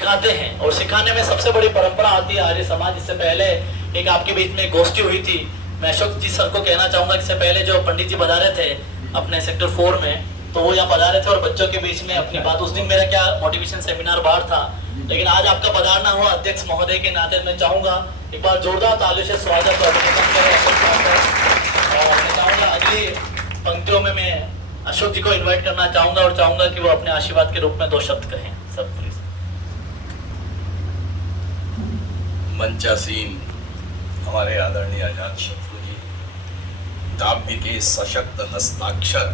सिखाते हैं और सिखाने में सबसे बड़ी परंपरा आती है आर्य समाज। इससे पहले एक आपके बीच में गोष्ठी हुई थी। मैं अशोक जी सर को कहना चाहूंगा कि इससे पहले जो पंडित जी पधारे थे अपने सेक्टर 4 में, तो वो यहाँ पधारे थे और बच्चों के बीच में अपनी बात, उस दिन मेरा क्या मोटिवेशन सेमिनार बाहर था, लेकिन आज आपका पधारना हुआ अध्यक्ष महोदय के नाते मैं चाहूंगा एक बार जोरदार तालियों से स्वागत और अभिनंदन करें अशोक का। और मैं चाहूंगा अगली पंक्तियों में मैं अशोक जी को इन्वाइट करना चाहूंगा और चाहूंगा कि वो अपने आशीर्वाद के रूप में 2 शब्द कहें। सब प्लीज। मंचासीन हमारे आदरणीय आजाद शत्रु जी, काव्य के सशक्त हस्ताक्षर,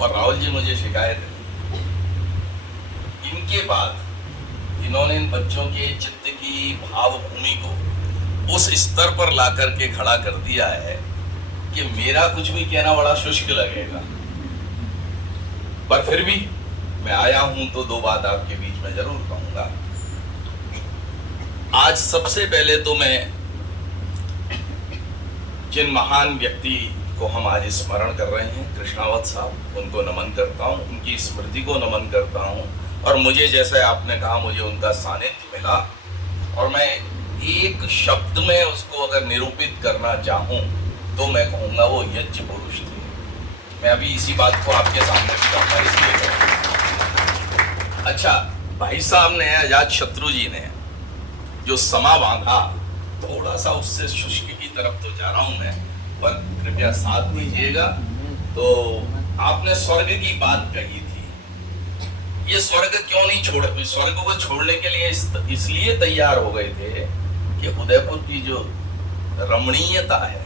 और राहुल जी मुझे शिकायत है इनके बाद इन्होंने इन बच्चों के चित्त की भावभूमि को उस स्तर पर ला करके खड़ा कर दिया है कि मेरा कुछ भी कहना बड़ा शुष्क लगेगा, पर फिर भी मैं आया हूं तो 2 बात आपके बीच में जरूर कहूंगा। आज सबसे पहले तो मैं जिन महान व्यक्ति को हम आज स्मरण कर रहे हैं, कृष्णावत साहब, उनको नमन करता हूं, उनकी स्मृति को नमन करता हूं। और मुझे जैसे आपने कहा मुझे उनका सानिध्य मिला, और मैं एक शब्द में उसको अगर निरूपित करना चाहूं तो मैं कहूंगा वो यज्ञ पुरुष थे। मैं अभी इसी बात को आपके सामने भी कहूंगा इसलिए। अच्छा, भाई साहब ने, आजाद शत्रु जी ने जो समा बांधा, थोड़ा सा उससे शुष्क की तरफ तो जा रहा हूं मैं, पर कृपया साथ दीजिएगा। तो आपने स्वर्ग की बात कही थी, ये स्वर्ग क्यों नहीं छोड़, स्वर्ग को छोड़ने के लिए इसलिए तैयार हो गए थे कि उदयपुर की जो रमणीयता है,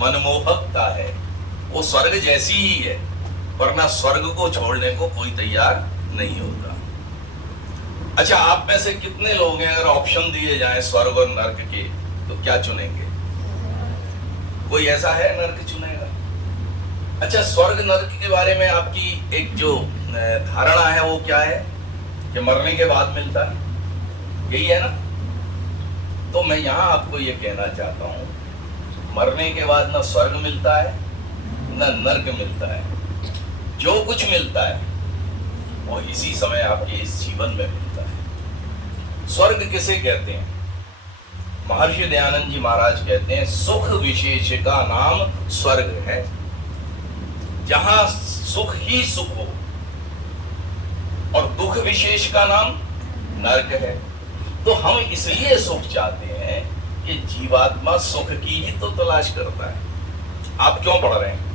मनमोहकता है, वो स्वर्ग जैसी ही है, वरना स्वर्ग को छोड़ने को कोई तैयार नहीं होता। अच्छा, आप में से कितने लोग हैं, अगर ऑप्शन दिए जाएं स्वर्ग और नर्क के, तो क्या चुनेंगे? कोई ऐसा है नर्क चुनेगा? अच्छा, स्वर्ग नर्क के बारे में आपकी एक जो धारणा है वो क्या है कि मरने के बाद मिलता है, यही है ना? तो मैं यहां आपको ये कहना चाहता हूं, मरने के बाद ना स्वर्ग मिलता है ना नर्क मिलता है। जो कुछ मिलता है वो इसी समय आपके इस जीवन में मिलता है। स्वर्ग किसे कहते हैं? महर्षि दयानंद जी महाराज कहते हैं सुख विशेष का नाम स्वर्ग है, जहां सुख ही सुख हो, और दुख विशेष का नाम नरक है। तो हम इसलिए सुख चाहते हैं कि जीवात्मा सुख की ही तो तलाश करता है। आप क्यों पढ़ रहे हैं?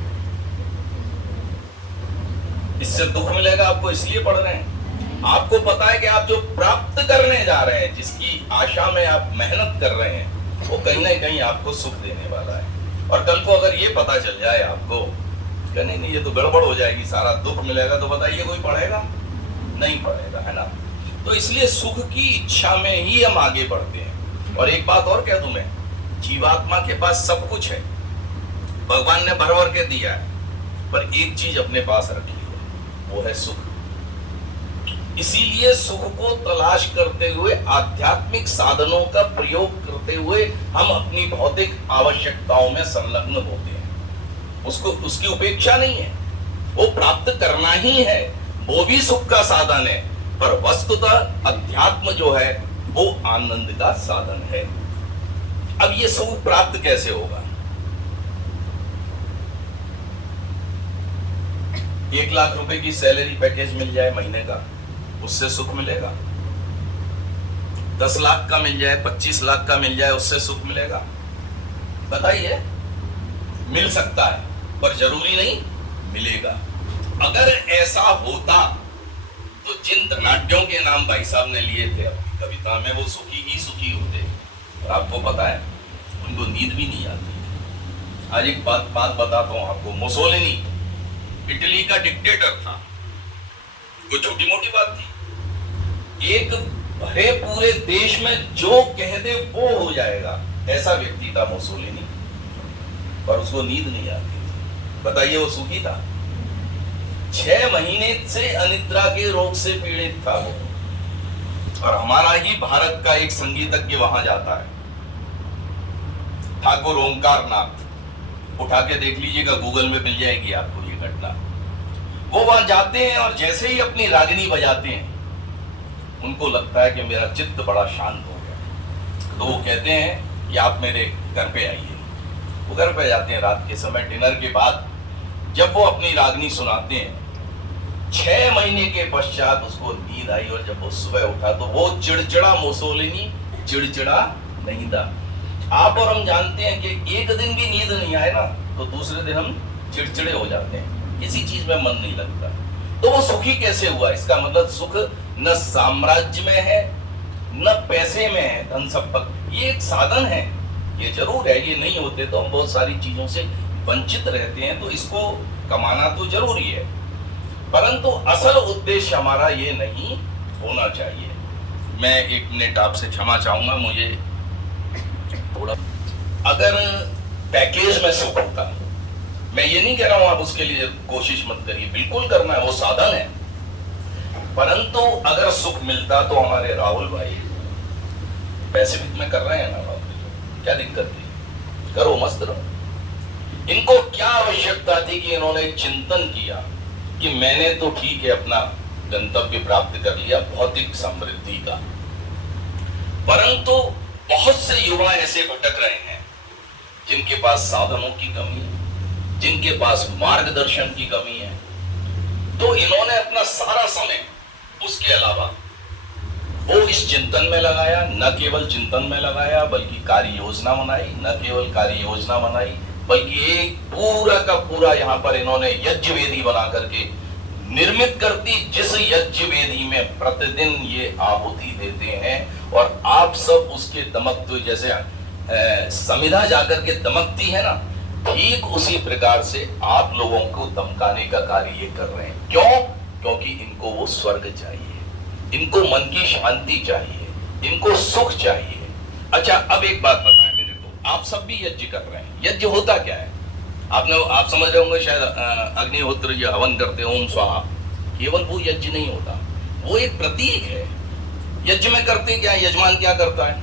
इससे दुख मिलेगा आपको, इसलिए पढ़ रहे हैं। आपको पता है कि आप जो प्राप्त करने जा रहे हैं, जिसकी आशा में आप मेहनत कर रहे हैं, वो कहीं ना कहीं आपको सुख देने वाला है। और कल को अगर ये पता चल जाए आपको कि नहीं ये तो गड़बड़ हो जाएगी, सारा दुख मिलेगा, तो बताइए कोई पढ़ेगा? नहीं पढ़ेगा, है ना? तो इसलिए सुख की इच्छा में ही हम आगे बढ़ते हैं। और एक बात और कह दूं मैं, जीवात्मा के पास सब कुछ है, भगवान ने भर भर के दिया है, पर एक चीज अपने पास रखी है, वो है सुख। इसीलिए सुख को तलाश करते हुए, आध्यात्मिक साधनों का प्रयोग करते हुए हम अपनी भौतिक आवश्यकताओं में संलग्न होते हैं। उसको, उसकी उपेक्षा नहीं है, वो प्राप्त करना ही है, वो भी सुख का साधन है, पर वस्तुतः अध्यात्म जो है वो आनंद का साधन है। अब ये सुख प्राप्त कैसे होगा? 1 लाख रुपए की सैलरी पैकेज मिल जाए महीने का, उससे सुख मिलेगा? 10 लाख का मिल जाए, 25 लाख का मिल जाए, उससे सुख मिलेगा? बताइए। मिल सकता है, पर जरूरी नहीं मिलेगा। अगर ऐसा होता तो जिन धनाढ्यों के नाम भाई साहब ने लिए थे अपनी कविता में, वो सुखी ही सुखी होते। और आपको पता है उनको नींद भी नहीं आती। आज एक बात बताता हूं आपको। मुसोलिनी इटली का डिक्टेटर था, कोई छोटी मोटी बात थी? एक भरे पूरे देश में जो कह दे वो हो जाएगा, ऐसा व्यक्ति था मुसोलिनी, पर उसको नींद नहीं आती। बताइए वो सुखी था? 6 महीने से अनिद्रा के रोग से पीड़ित था वो। और हमारा ही भारत का एक संगीतज्ञ वहां जाता है, ठाकुर ओंकार नाथ, उठा के देख लीजिएगा, गूगल में मिल जाएगी आपको ये घटना। वो वहां जाते हैं और जैसे ही अपनी रागिनी बजाते हैं, उनको लगता है कि मेरा चित्त बड़ा शांत हो गया, तो वो कहते हैं कि आप मेरे घर पे आइए। वो घर पे जाते हैं रात के समय डिनर के बाद। जब वो अपनी रागनी सुनाते हैं, 6 महीने के पश्चात उसको नींद आई और जब वो सुबह उठा तो वो चिड़चिड़ा मुसोलिनी चिड़चिड़ा नहीं था। आप और हम जानते हैं कि एक दिन भी नींद नहीं आए ना तो दूसरे दिन हम चिड़चिड़े हो जाते हैं, किसी चीज में मन नहीं लगता। तो वो सुखी कैसे हुआ? इसका मतलब सुख न साम्राज्य में है न पैसे में है, धन संपत्ति ये एक साधन है, ये जरूर है। ये नहीं होते तो हम बहुत सारी चीजों से वंचित रहते हैं, तो इसको कमाना तो जरूरी है, परंतु असल उद्देश्य हमारा ये नहीं होना चाहिए। मैं 1 मिनट आपसे क्षमा चाहूंगा, मुझे थोड़ा, अगर पैकेज में सुख होता, मैं ये नहीं कह रहा हूं आप उसके लिए कोशिश मत करिए, बिल्कुल करना है, वो साधन है, परंतु अगर सुख मिलता तो हमारे राहुल भाई पैसिफिक में कर रहे हैं ना, क्या दिक्कत थी? करो, मस्त रहो। इनको क्या आवश्यकता थी कि इन्होंने चिंतन किया कि मैंने तो ठीक है अपना गंतव्य प्राप्त कर लिया भौतिक समृद्धि का, परंतु बहुत से युवा ऐसे भटक रहे हैं जिनके पास साधनों की कमी है, जिनके पास मार्गदर्शन की कमी है। तो इन्होंने अपना सारा समय उसके अलावा वो इस चिंतन में लगाया, न केवल चिंतन में लगाया बल्कि कार्य योजना बनाई, न केवल कार्य योजना बनाई बल्कि एक पूरा का पूरा यहाँ पर इन्होंने यज्ञ वेदी बना करके निर्मित कर दी, जिस यज्ञ वेदी में प्रतिदिन ये आहुति देते हैं और आप सब उसके दमकते, जैसे समिधा जाकर के दमकती है ना, ठीक उसी प्रकार से आप लोगों को दमकाने का कार्य ये कर रहे हैं। क्यों? क्योंकि इनको वो स्वर्ग चाहिए, इनको मन की शांति चाहिए, इनको सुख चाहिए। अच्छा, अब एक बात बताएं मेरे को, आप सब भी यज्ञ कर रहे हैं, यज्ञ होता क्या है? आप समझ रहे होंगे शायद अग्निहोत्र या हवन करते हैं ओम स्वाहा, केवल वो यज्ञ नहीं होता, वो एक प्रतीक है। यज्ञ में करते क्या, यजमान क्या करता है?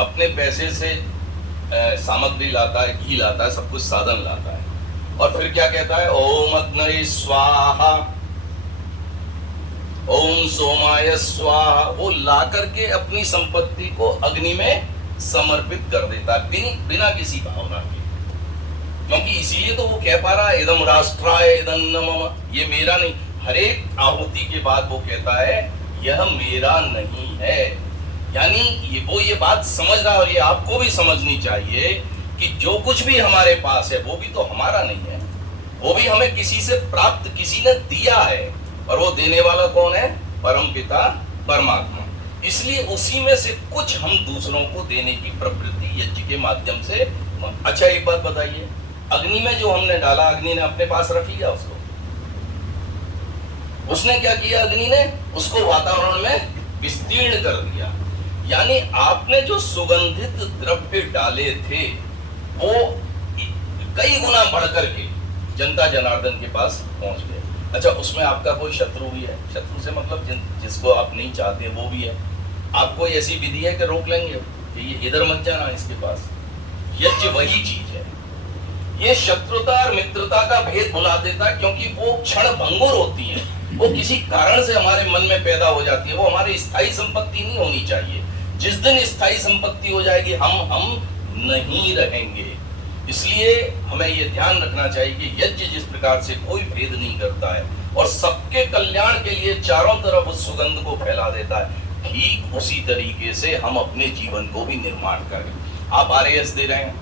अपने पैसे से सामग्री लाता है, घी लाता है, सब कुछ साधन लाता है, और फिर क्या कहता है? ओम अग्नये स्वाहा, ओम सोमाय स्वाहा। वो ला करके अपनी संपत्ति को अग्नि में समर्पित कर देता है बिना किसी भावना के, क्योंकि इसीलिए तो वो कह पा रहा है इदम राष्ट्राय इदम न मम, ये मेरा नहीं। हर एक आहुति के बाद वो कहता है यह मेरा नहीं है। यानी ये बात समझ रहा है, और ये आपको भी समझनी चाहिए कि जो कुछ भी हमारे पास है वो भी तो हमारा नहीं है, वो भी हमें किसी से प्राप्त, किसी ने दिया है, और वो देने वाला कौन है? परम पिता परमात्मा। इसलिए उसी में से कुछ हम दूसरों को देने की प्रवृत्ति यज्ञ के माध्यम से। अच्छा, एक बात बताइए, अग्नि में जो हमने डाला, अग्नि ने अपने पास रख लिया उसको? उसने क्या किया? अग्नि ने उसको वातावरण में विस्तीर्ण कर दिया। यानी आपने जो सुगंधित द्रव्य डाले थे वो कई गुना बढ़कर के जनता जनार्दन के पास पहुंच गए। अच्छा, उसमें आपका कोई शत्रु भी है? शत्रु से मतलब जिसको आप नहीं चाहते वो भी है। आपको ऐसी विधि है कि रोक लेंगे कि ये इधर मत जाना इसके पास? यज्ञ वही चीज है, ये शत्रुता और मित्रता का भेद भुला देता है, क्योंकि वो क्षण भंगुर होती है, वो किसी कारण से हमारे मन में पैदा हो जाती है, वो हमारी स्थायी संपत्ति नहीं होनी चाहिए। जिस दिन स्थायी संपत्ति हो जाएगी हम नहीं रहेंगे। इसलिए हमें ये ध्यान रखना चाहिए कि यज्ञ जिस प्रकार से कोई भेद नहीं करता है और सबके कल्याण के लिए चारों तरफ उस सुगंध को फैला देता है, ठीक उसी तरीके से हम अपने जीवन को भी निर्माण करें। आप RAS दे रहे हैं,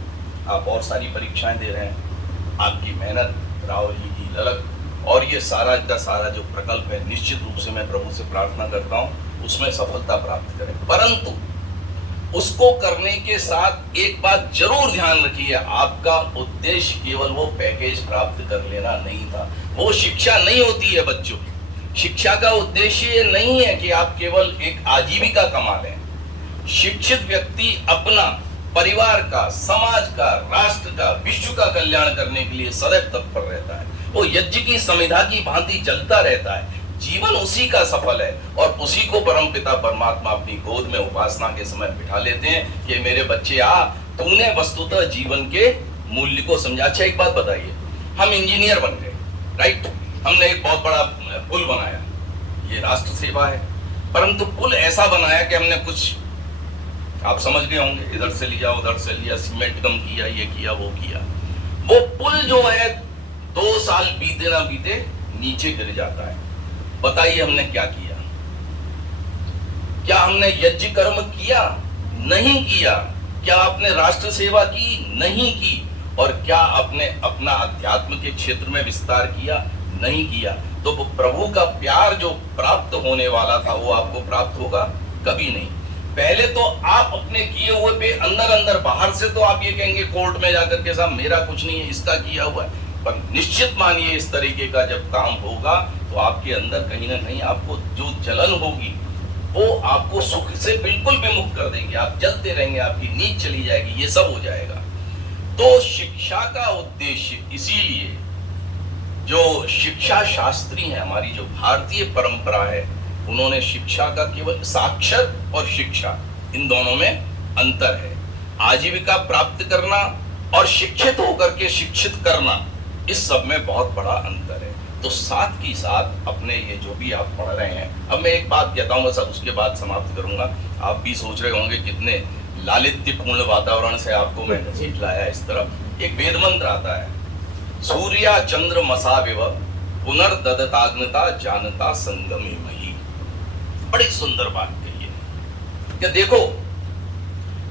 आप और सारी परीक्षाएं दे रहे हैं, आपकी मेहनत, राहुल जी की ललक और ये सारा का सारा जो प्रकल्प है, निश्चित रूप से मैं प्रभु से प्रार्थना करता हूँ उसमें सफलता प्राप्त करें। परंतु उसको करने के साथ एक बात जरूर ध्यान रखिए, आपका उद्देश्य केवल वो पैकेज प्राप्त कर लेना नहीं था। वो शिक्षा नहीं होती है बच्चों। शिक्षा का उद्देश्य ये नहीं है कि आप केवल एक आजीविका कमा लें। शिक्षित व्यक्ति अपना, परिवार का, समाज का, राष्ट्र का, विश्व का कल्याण करने के लिए सदैव तत्पर रहता है। वो यज्ञ की समिधा की भांति जलता रहता है। जीवन उसी का सफल है और उसी को परमपिता परमात्मा अपनी गोद में उपासना के समय बिठा लेते हैं कि मेरे बच्चे आ, तूने वस्तुतः जीवन के मूल्य को समझा। अच्छा, एक बात बताइए, हम इंजीनियर बन गए, राइट? हमने एक बहुत बड़ा पुल बनाया, ये राष्ट्र सेवा है। परंतु पुल ऐसा बनाया कि हमने कुछ, आप समझ गए होंगे, इधर से लिया उधर से लिया, सीमेंट कम किया, ये किया वो किया। वो पुल जो है 2 साल बीते ना बीते नीचे गिर जाता है। बताइए हमने क्या किया? क्या हमने यज्ञ कर्म किया? नहीं किया। क्या आपने राष्ट्र सेवा की? नहीं की। और क्या आपने अपना अध्यात्म के क्षेत्र में विस्तार किया? नहीं किया। तो वो प्रभु का प्यार जो प्राप्त होने वाला था वो आपको प्राप्त होगा? कभी नहीं। पहले तो आप अपने किए हुए पे अंदर अंदर, बाहर से तो आप ये कहेंगे कोर्ट में जाकर के साहब मेरा कुछ नहीं है, इसका किया हुआ है, पर निश्चित मानिए इस तरीके का जब काम होगा तो आपके अंदर कहीं ना कहीं आपको जो जलन होगी वो आपको सुख से बिल्कुल विमुख कर देगी। आप जलते रहेंगे, आपकी नींद चली जाएगी, ये सब हो जाएगा। तो शिक्षा का उद्देश्य, इसीलिए जो शिक्षा शास्त्री है, हमारी जो भारतीय परंपरा है, उन्होंने शिक्षा का केवल साक्षर और शिक्षा, इन दोनों में अंतर है। आजीविका प्राप्त करना और शिक्षित होकर के शिक्षित करना, इस सब में बहुत बड़ा अंतर है। तो साथ ही साथ अपने ये जो भी आप पढ़ रहे हैं, अब मैं एक बात कहता हूँ बस, अब उसके बाद समाप्त करूंगा। आप भी सोच रहे होंगे कितने लालित्यपूर्ण वातावरण से आपको मैं घसीट लाया इस तरफ। एक वेद मंत्र आता है, सूर्या चंद्र मसा विव पुनर्ददताग्नता जानता संगमे मही। बड़ी सुंदर बात कही है कि देखो,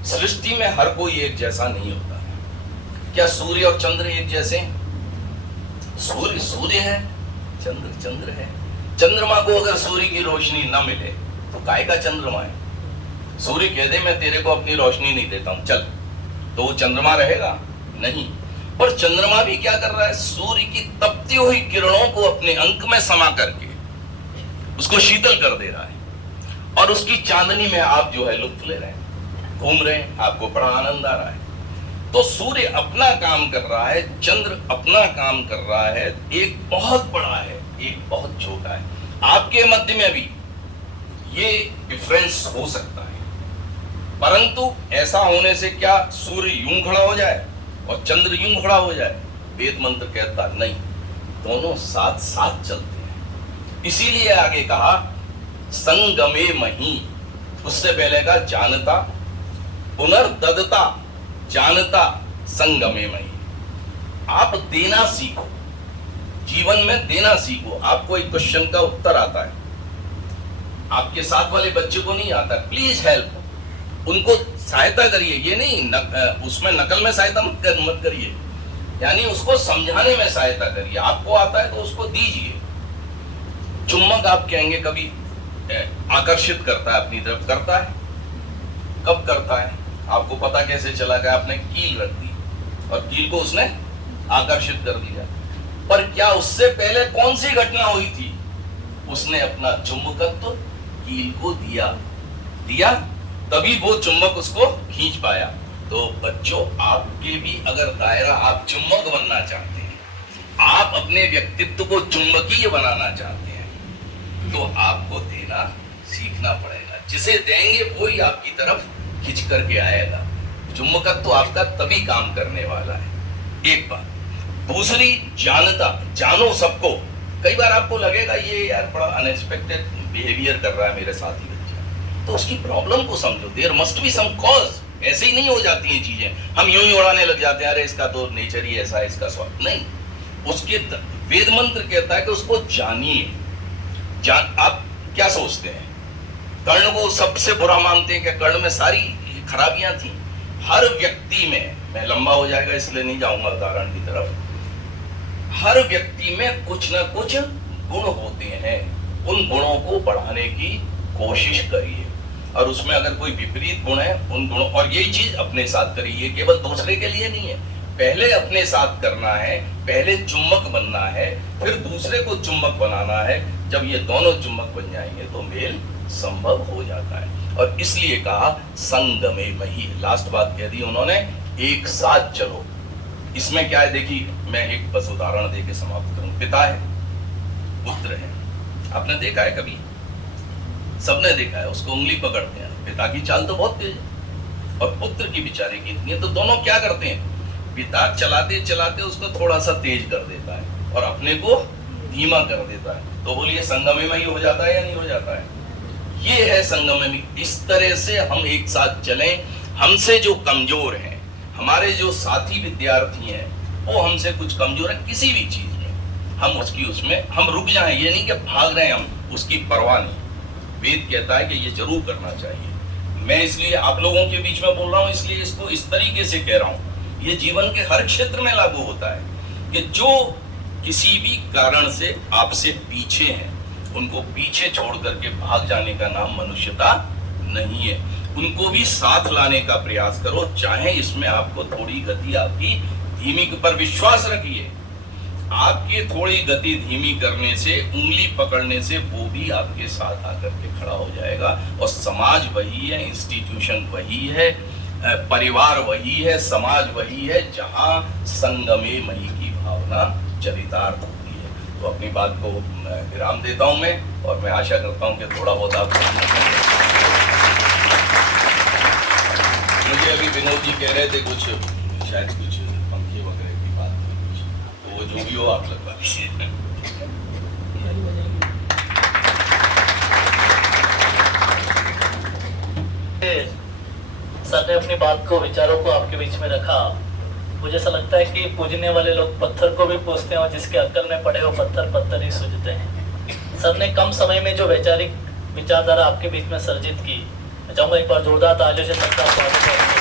सृष्टि में हर कोई एक जैसा नहीं होता है। क्या सूर्य और चंद्र एक जैसे? सूर्य सूर्य है, चंद्र चंद्र है। चंद्रमा को अगर सूर्य की रोशनी न मिले तो काय का चंद्रमा है? सूर्य कह दे मैं तेरे को अपनी रोशनी नहीं देता हूं, चल, तो वो चंद्रमा रहेगा? नहीं। पर चंद्रमा भी क्या कर रहा है? सूर्य की तपती हुई किरणों को अपने अंक में समा करके उसको शीतल कर दे रहा है, और उसकी चांदनी में आप जो है लुत्फ ले रहे हैं, घूम रहे हैं, आपको बड़ा आनंद आ रहा है। तो सूर्य अपना काम कर रहा है, चंद्र अपना काम कर रहा है। एक बहुत बड़ा है, एक बहुत छोटा है। आपके मध्य में भी ये डिफरेंस हो सकता है, परंतु ऐसा होने से क्या सूर्य यूं खड़ा हो जाए और चंद्र यूं खड़ा हो जाए? वेद मंत्र कहता नहीं, दोनों साथ साथ चलते हैं। इसीलिए आगे कहा संगमे मही, उससे पहले का जानता, पुनर्ददता जानता संगमे मही। आप देना सीखो, जीवन में देना सीखो। आपको एक क्वेश्चन का उत्तर आता है, आपके साथ वाले बच्चे को नहीं आता, प्लीज हेल्प, उनको सहायता करिए। ये नहीं उसमें नकल में सहायता मत करिए, यानी उसको समझाने में सहायता करिए। आपको आता है तो उसको दीजिए। चुम्बक आप कहेंगे कभी आकर्षित करता है अपनी तरफ, करता है? कब करता है? आपको पता कैसे चला गया? आपने कील रख दी और कील को उसने आकर्षित कर दिया, पर क्या उससे पहले कौन सी घटना हुई थी? उसने अपना चुंबकत्व कील को दिया, तभी वो चुंबक उसको खींच पाया। तो बच्चों, आपके भी अगर दायरा, आप चुंबक बनना चाहते हैं, आप अपने व्यक्तित्व को चुंबकीय बनाना चाहते हैं, तो आपको देना सीखना पड़ेगा। जिसे देंगे वो ही आपकी तरफ खिंच करके आएगा। चुंबकत्व तो आपका तभी काम करने वाला है। एक बात। दूसरी, जानता, जानो सबको। कई बार आपको लगेगा ये यार बड़ा अनएक्सपेक्टेड बिहेवियर कर रहा है मेरे साथी बच्चा, तो उसकी प्रॉब्लम को समझो। There must be some cause. ऐसे ही नहीं हो जाती हैं चीजें, हम यूं ही उड़ाने लग जाते हैं, अरे इसका तो नेचर ही ऐसा है, इसका स्वाद नहीं। उसके वेद मंत्र कहता है कि उसको जानिए। आप क्या सोचते हैं? कर्ण को सबसे बुरा मानते हैं कि कर्ण में सारी खराबियां थी? हर व्यक्ति में, मैं लंबा हो जाएगा इसलिए नहीं जाऊंगा उदाहरण की तरफ, हर व्यक्ति में कुछ ना कुछ गुण होते हैं। उन गुणों को बढ़ाने की कोशिश करिए, और उसमें अगर कोई विपरीत गुण है, उन गुणों, और यही चीज अपने साथ करिए, केवल दूसरे के लिए नहीं है। पहले अपने साथ करना है, पहले चुम्बक बनना है, फिर दूसरे को चुम्बक बनाना है। जब ये दोनों चुम्बक बन जाएंगे तो मेल संभव हो जाता है। और इसलिए कहा संगमे मही। लास्ट बात कह दी उन्होंने, एक साथ चलो। इसमें क्या है देखिए, मैं एक बस उदाहरण देके समाप्त करूं। पिता है, पुत्र है, आपने देखा है कभी? सबने देखा है, उसको उंगली पकड़ते हैं। पिता की चाल तो बहुत तेज है और पुत्र की बेचारे की इतनी है, तो दोनों क्या करते हैं? पिता चलाते चलाते उसको थोड़ा सा तेज कर देता है और अपने को धीमा कर देता है। तो बोलिए संगमे में ही हो जाता है या नहीं हो जाता है? ये है संगम। इस तरह से हम एक साथ चलें। हमसे जो कमजोर हैं, हमारे जो साथी विद्यार्थी हैं, वो हमसे कुछ कमजोर हैं किसी भी चीज में, हम उसमें हम रुक जाएं। ये नहीं कि भाग रहे हैं हम, उसकी परवाह नहीं। वेद कहता है कि ये जरूर करना चाहिए। मैं इसलिए आप लोगों के बीच में बोल रहा हूँ, इसलिए इसको इस तरीके से कह रहा हूँ। ये जीवन के हर क्षेत्र में लागू होता है कि जो किसी भी कारण से आपसे पीछे हैं, उनको पीछे छोड़ करके भाग जाने का नाम मनुष्यता नहीं है। उनको भी साथ लाने का प्रयास करो, चाहे इसमें आपको थोड़ी गति आपकी धीमी पर विश्वास रखिए। आपके थोड़ी गति धीमी करने से, उंगली पकड़ने से वो भी आपके साथ आकर के खड़ा हो जाएगा। और समाज वही है, इंस्टीट्यूशन वही है, परिवार वही है, समाज वही है जहां संगमे मई की भावना चरितार्थ होती है। तो अपनी बात को विराम देता हूं मैं, और मैं आशा करता हूं कि थोड़ा बहुत आप मुझे अभी विनोद जी कह रहे थे कुछ शायद कुछ पंखे वगैरह की बात, तो वो जो भी हो आप लगवा दीजिए। सर ने अपनी बात को, विचारों को आपके बीच में रखा। मुझे ऐसा लगता है कि पूजने वाले लोग पत्थर को भी पूजते हैं, और जिसके अक्ल में पड़े हो पत्थर पत्थर ही सूझते हैं। सर ने कम समय में जो वैचारिक विचारधारा आपके बीच में सर्जित की, मैं चाहूँगा एक बार जोरदार तालियों से सबका स्वागत करेंगे।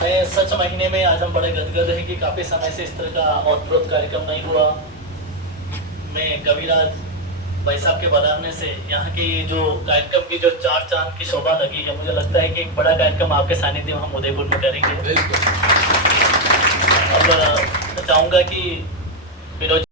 मैं सच महीने में आज हम बड़े गदगद हैं कि काफ़ी समय से इस तरह का औतप्रोत कार्यक्रम नहीं हुआ। मैं कविराज भाई साहब के बधाने से यहाँ की जो कार्यक्रम की जो चार चांद की शोभा लगी है, मुझे लगता है कि एक बड़ा कार्यक्रम आपके सानिध्य में हम उदयपुर में करेंगे। अब मैं चाहूँगा कि विनोद